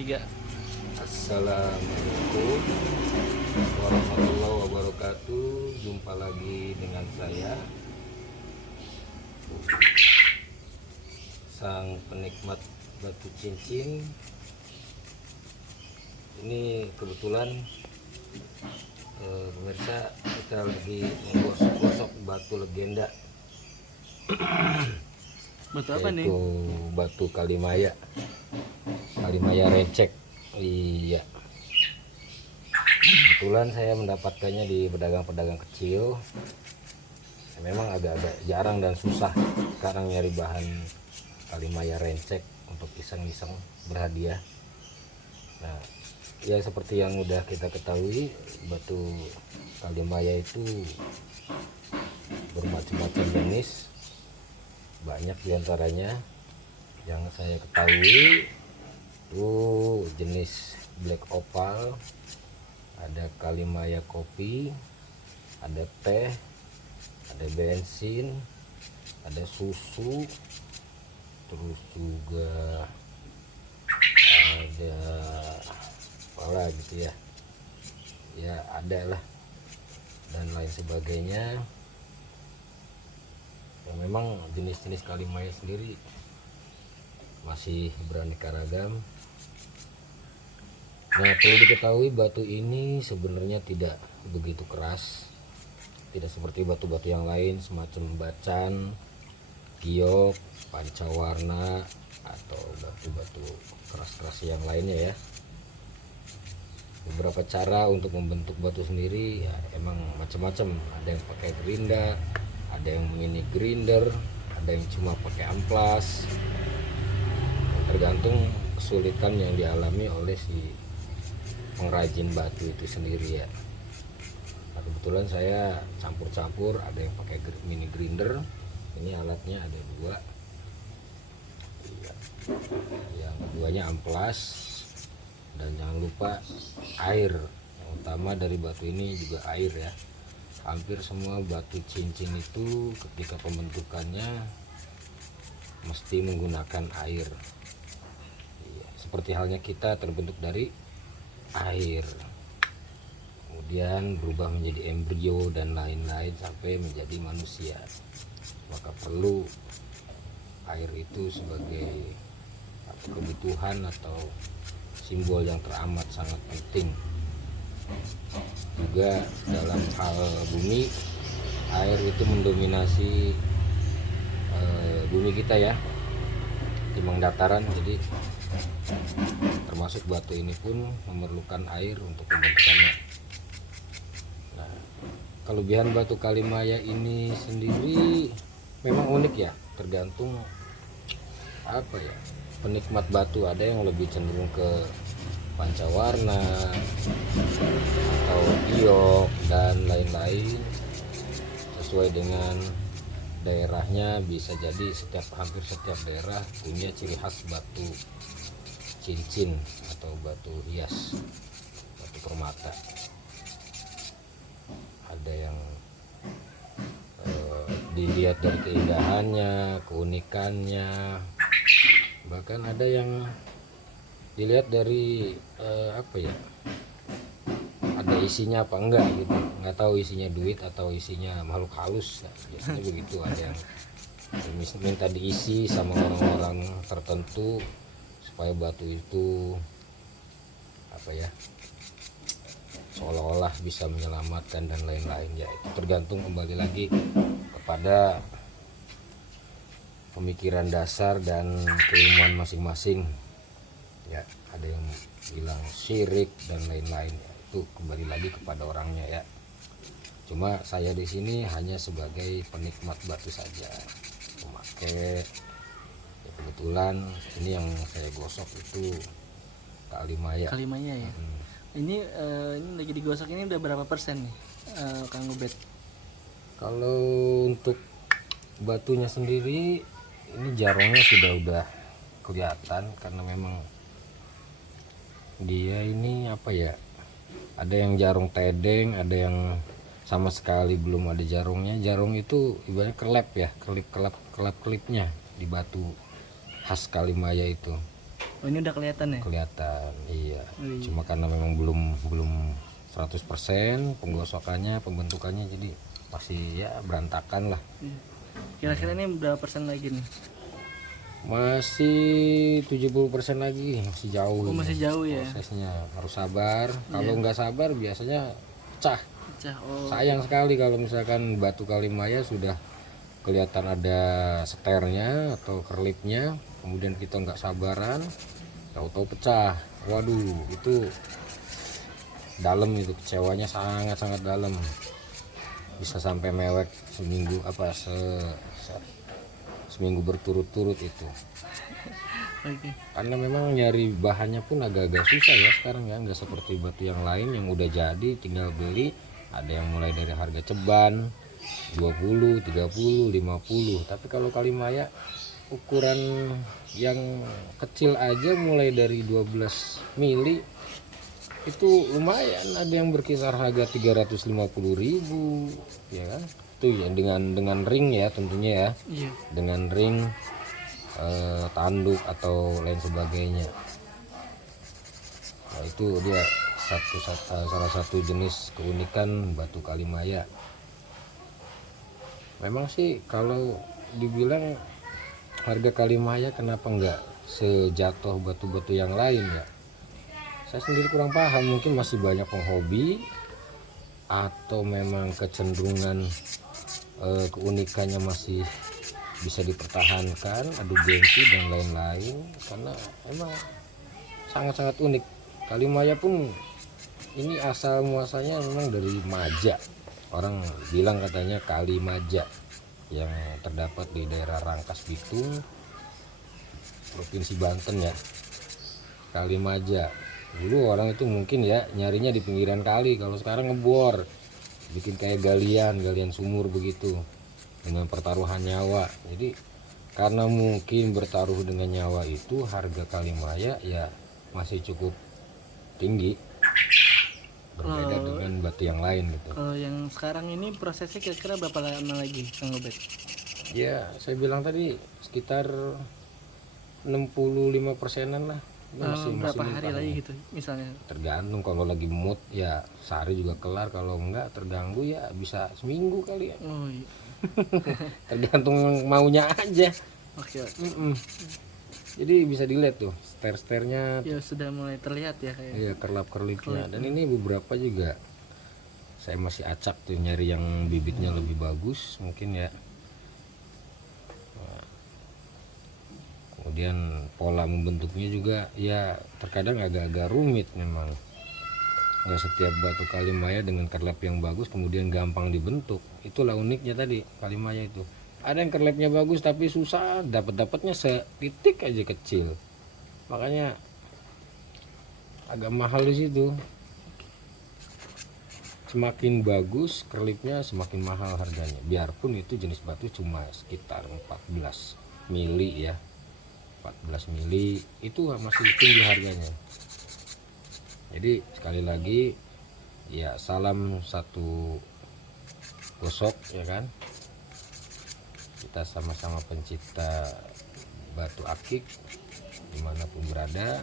Tiga. Assalamualaikum warahmatullahi wabarakatuh. Jumpa lagi dengan saya, sang penikmat batu cincin. Ini kebetulan pemirsa, kita lagi menggosok-gosok batu legenda, Betul apa nih? yaitu batu Kalimaya Recek. Iya, kebetulan saya mendapatkannya di pedagang-pedagang kecil. Memang agak-agak jarang dan susah sekarang nyari bahan Kalimaya Recek untuk iseng-iseng berhadiah. Nah, ya seperti yang udah kita ketahui, batu Kalimaya itu bermacam-macam jenis. Banyak diantaranya yang saya ketahui itu jenis black opal, ada Kalimaya kopi, ada teh, ada bensin, ada susu, terus juga ada apalah gitu ya, ada lah, dan lain sebagainya. Ya, memang jenis-jenis Kalimaya sendiri masih beraneka ragam. Nah, perlu diketahui batu ini sebenarnya tidak begitu keras, tidak seperti batu-batu yang lain semacam bacan, giok, pancawarna, atau batu-batu keras-keras yang lainnya ya. Beberapa cara untuk membentuk batu sendiri ya emang macam-macam. Ada yang pakai gerinda, ada yang mini grinder, ada yang cuma pakai amplas. Tergantung kesulitan yang dialami oleh si pengrajin batu itu sendiri ya. Nah, kebetulan saya campur-campur, ada yang pakai mini grinder. Ini alatnya ada dua. Iya. Yang keduanya amplas. Dan jangan lupa air. Yang utama dari batu ini juga air ya. Hampir semua batu cincin itu ketika pembentukannya mesti menggunakan air. Iya, seperti halnya kita terbentuk dari air, kemudian berubah menjadi embrio dan lain-lain sampai menjadi manusia. Maka perlu air itu sebagai kebutuhan atau simbol yang teramat sangat penting. Juga dalam hal bumi, air itu mendominasi bumi kita ya, timbang dataran. Jadi termasuk batu ini pun memerlukan air untuk pembentukannya. Nah, kelebihan batu Kalimaya ini sendiri memang unik ya, tergantung apa ya, penikmat batu. Ada yang lebih cenderung ke pancawarna atau giok dan lain-lain, sesuai dengan daerahnya. Bisa jadi hampir setiap daerah punya ciri khas batu cincin atau batu hias, batu permata. Ada yang dilihat dari keindahannya, keunikannya, bahkan ada yang dilihat dari apa ya, ada isinya apa enggak gitu. Nggak tahu isinya duit atau isinya makhluk halus. Nah, biasanya begitu. Ada yang minta diisi sama orang-orang tertentu supaya batu itu apa ya, seolah-olah bisa menyelamatkan dan lain-lain ya. Itu tergantung kembali lagi kepada pemikiran dasar dan keilmuan masing-masing ya. Ada yang bilang syirik dan lain-lain ya, itu kembali lagi kepada orangnya ya. Cuma saya di sini hanya sebagai penikmat batu saja, pemakai ya. Kebetulan ini yang saya gosok itu Kalimaya. Kalimaya ya. Ini lagi digosok ini udah berapa persen nih, Kang Ubed? Kalau untuk batunya sendiri, ini jarongnya udah kelihatan karena memang dia ini apa ya, ada yang jarong tedeng, ada yang sama sekali belum ada jarongnya. Jarong itu ibaratnya kelap ya, kelip-kelapnya di batu khas Kalimaya itu. Oh, ini udah kelihatan ya? kelihatan. Iya. Oh, iya. Cuma karena memang belum 100% penggosokannya, pembentukannya, jadi masih ya berantakan lah. Iya. Kira-kira ini berapa persen lagi nih? Masih 70% lagi, masih jauh. Oh, ini masih jauh ya? prosesnya. Harus sabar. Kalau nggak sabar biasanya pecah. Pecah. Oh, Sayang sekali kalau misalkan batu kalimaya sudah kelihatan ada seternya atau kerlipnya, kemudian kita nggak sabaran, tahu-tahu pecah. Waduh, itu dalam, itu kecewanya sangat-sangat dalam. Bisa sampai mewek seminggu seminggu berturut-turut itu. oke. Karena memang nyari bahannya pun agak-agak susah ya sekarang ya, nggak seperti batu yang lain yang udah jadi tinggal beli. Ada yang mulai dari harga ceban 20, 30, 50. Tapi kalau kalimaya ukuran yang kecil aja mulai dari 12 mili itu lumayan, ada yang berkisar harga 350.000 ya kan. Itu ya dengan ring ya tentunya ya, Iya. dengan ring, tanduk atau lain sebagainya. Nah, itu dia salah satu jenis keunikan batu kalimaya. Memang sih kalau dibilang harga kalimaya kenapa enggak sejatuh batu-batu yang lain ya, saya sendiri kurang paham. Mungkin masih banyak penghobi atau memang kecenderungan keunikannya masih bisa dipertahankan, adu gengsi dan lain-lain, karena emang sangat-sangat unik. Kalimaya pun ini asal muasalnya memang dari Maja. Orang bilang katanya Kalimaja yang terdapat di daerah Rangkas Bitung, Provinsi Banten ya. Kalimaja. Dulu orang itu mungkin ya nyarinya di pinggiran kali, kalau sekarang ngebor, bikin kayak galian sumur begitu dengan pertaruhan nyawa. Jadi karena mungkin bertaruh dengan nyawa itu, harga kalimaya ya masih cukup tinggi, berbeda dengan batu yang lain gitu. Kalau yang sekarang ini prosesnya kira-kira berapa lama lagi, Kang Ubed? Ya saya bilang tadi sekitar 65%-an lah. Ini Berapa hari limpah lagi ya. gitu misalnya? Tergantung, kalau lagi mood ya sehari juga kelar, kalau enggak terganggu ya bisa seminggu kali ya. Oh iya. Tergantung maunya aja. Oke. Jadi bisa dilihat tuh ster-sternya, Ya sudah mulai terlihat ya kayak. ya kerlap-kerlipnya. Dan ini beberapa juga saya masih acak tuh nyari yang bibitnya lebih bagus mungkin ya. Nah, kemudian pola membentuknya juga ya terkadang agak-agak rumit memang. Nggak setiap batu kalimaya dengan kerlap yang bagus kemudian gampang dibentuk. Itulah uniknya tadi kalimaya itu. Ada yang kerlepnya bagus tapi susah, dapatnya setitik aja kecil. Makanya agak mahal di situ. Semakin bagus kerlipnya semakin mahal harganya. Biarpun itu jenis batu cuma sekitar 14 mili ya. 14 mili itu masih tinggi harganya. Jadi sekali lagi ya, salam satu gosok ya kan. Kita sama-sama pencinta batu akik dimanapun berada.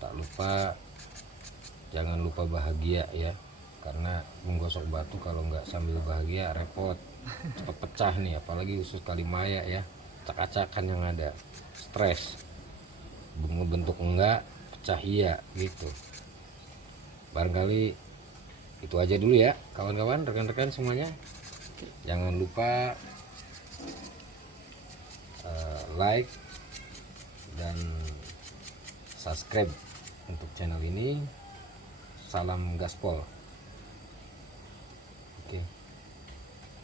Tak lupa, jangan lupa bahagia ya, karena menggosok batu kalau nggak sambil bahagia repot, cepat pecah nih, apalagi khusus kalimaya ya, acak-acakan yang ada, stres, ngebentuk enggak, pecah iya gitu. Barangkali itu aja dulu ya kawan-kawan, rekan-rekan semuanya. Jangan lupa like dan subscribe untuk channel ini. Salam gaspol.